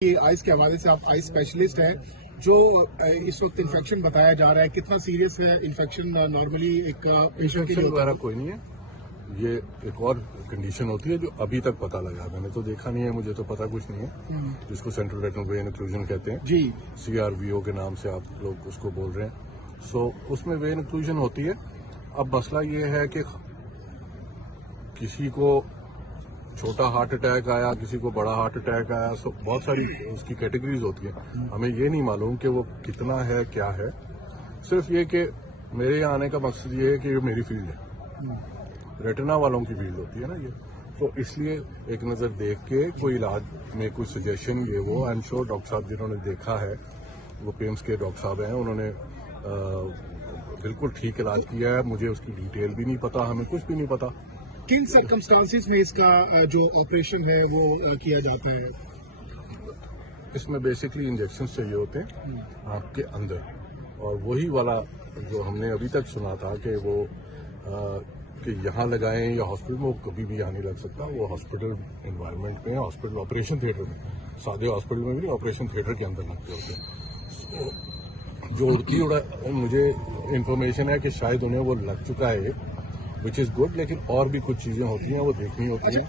Ice के हवाले से आप आइस स्पेशलिस्ट हैं, जो इस वक्त इन्फेक्शन बताया जा रहा है, कितना सीरियस है इन्फेक्शन? नॉर्मली एक पेशेंट इन्फेक्शन वगैरह कोई नहीं है, ये एक और कंडीशन होती है जो अभी तक पता लगा। मैंने तो देखा नहीं है, मुझे तो पता कुछ नहीं है, जिसको सेंट्रल रेटिनल वेन ओक्लूजन कहते हैं जी, CRVO के नाम से आप लोग उसको बोल रहे हैं। सो उसमें वेन ओक्लूजन होती है। अब मसला ये है कि किसी को छोटा हार्ट अटैक आया, किसी को बड़ा हार्ट अटैक आया, सो बहुत सारी उसकी कैटेगरीज होती है। हमें ये नहीं मालूम कि वो कितना है, क्या है। सिर्फ ये कि मेरे यहाँ आने का मकसद ये है कि ये मेरी फील्ड है, रेटिना वालों की फील्ड होती है ना ये, तो इसलिए एक नज़र देख के कोई इलाज में कोई सजेशन ये वो आई एम श्योर डॉक्टर साहब जिन्होंने देखा है, वो पेम्स के डॉक्टर साहब हैं, उन्होंने बिल्कुल ठीक इलाज किया है। मुझे उसकी डिटेल भी नहीं पता, हमें कुछ भी नहीं पता। किन सर्कमस्टांसिस में इसका जो ऑपरेशन है वो किया जाता है? इसमें बेसिकली इंजेक्शन चाहिए होते हैं आँख के अंदर, और वही वाला जो हमने अभी तक सुना था कि वो कि यहाँ लगाएं या हॉस्पिटल में, वो कभी भी यहाँ नहीं लग सकता। वो हॉस्पिटल इन्वायरमेंट में, हॉस्पिटल ऑपरेशन थिएटर में, सादे हॉस्पिटल में भी नहीं, ऑपरेशन थिएटर के अंदर लगते होते हैं। जो उड़ती मुझे इंफॉर्मेशन है कि शायद उन्हें वो लग चुका है, विच इज गुड, लेकिन और भी कुछ चीजें होती हैं वो देखनी होती हैं।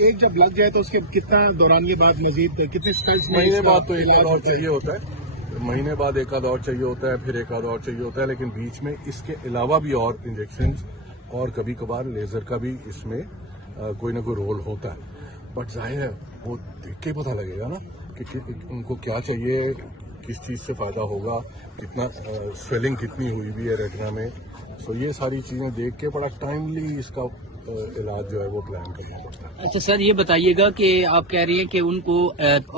एक जब लग जाए तो उसके कितना दौरान के बाद मजीद कितनी स्पेल्स में? महीने बाद तो एक आध और चाहिए होता है, महीने बाद एक आध और चाहिए होता है, फिर एक आध और चाहिए होता है, लेकिन बीच में इसके अलावा भी और इंजेक्शन और कभी कभार लेजर का भी इसमें कोई ना कोई रोल होता है। बट जाहिर है वो देख के पता लगेगा ना कि उनको क्या चाहिए, किस चीज़ से फ़ायदा होगा, कितना स्वेलिंग कितनी हुई भी है रेटिना में। तो ये सारी चीज़ें देख के बड़ा टाइमली इसका इलाज जो है वो प्लान करना पड़ता है। अच्छा सर, ये बताइएगा कि आप कह रही हैं कि उनको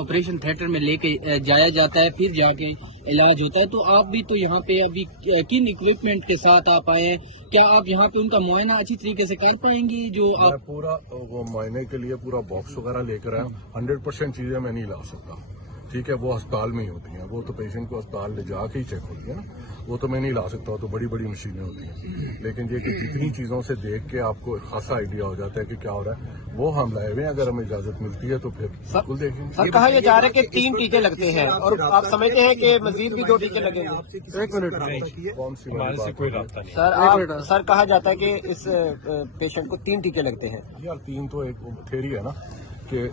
ऑपरेशन थिएटर में लेके जाया जाता है, फिर जाके इलाज होता है, तो आप भी तो यहाँ पे अभी किन इक्विपमेंट के साथ आप आए हैं? क्या आप यहाँ पे उनका मुआयना अच्छी तरीके से कर पाएंगे? जो आप पूरा वो मुआयने के लिए पूरा बॉक्स वगैरह लेकर आया, 100% चीज़ें मैं नहीं ला सकता, ठीक है, वो अस्पताल में ही होती हैं, वो तो पेशेंट को अस्पताल ले जाके ही चेक होती है ना, वो तो मैं नहीं ला सकता, वो तो बड़ी बड़ी मशीनें होती हैं। लेकिन ये कि जितनी चीज़ों से देख के आपको एक खासा आइडिया हो जाता है कि क्या हो रहा है, वो हम लाए हुए हैं। अगर हमें इजाजत मिलती है तो फिर बिल्कुल देखेंगे। सर, कहा यह जा रहा है कि 3 टीके लगते हैं और आप समझते हैं कि मजीद भी 2 टीके लगेंगे? एक मिनट, कौन सी बात? सर कहा जाता है कि इस पेशेंट को 3 टीके लगते हैं। यार 3 तो एक थ्योरी है ना कि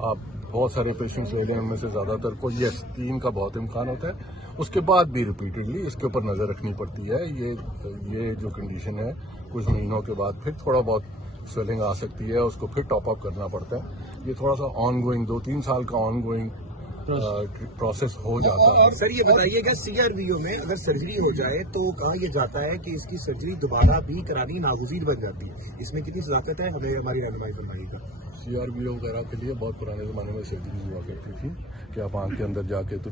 आप बहुत सारे पेशेंट्स ले लें, उनमें से ज्यादातर को 3 का बहुत इम्कान होता है। उसके बाद भी रिपीटेडली इसके ऊपर नजर रखनी पड़ती है। ये जो कंडीशन है, कुछ महीनों के बाद फिर थोड़ा बहुत स्वेलिंग आ सकती है, उसको फिर टॉप अप करना पड़ता है। ये थोड़ा सा ऑन गोइंग 2-3 साल का ऑन गोइंग प्रोसेस हो जाता है। सर ये बताइएगा, CRVO में अगर सर्जरी हो जाए तो कहा यह जाता है कि इसकी सर्जरी दोबारा भी करानी नागुज़ीर बन जाती है, इसमें कितनी सदाकत है? हमें हमारी रहनुमाई फरमाइएगा। CRVO वगैरह के लिए बहुत पुराने जमाने में सर्जरी हुआ करती थी कि आप आँख के अंदर जाके तो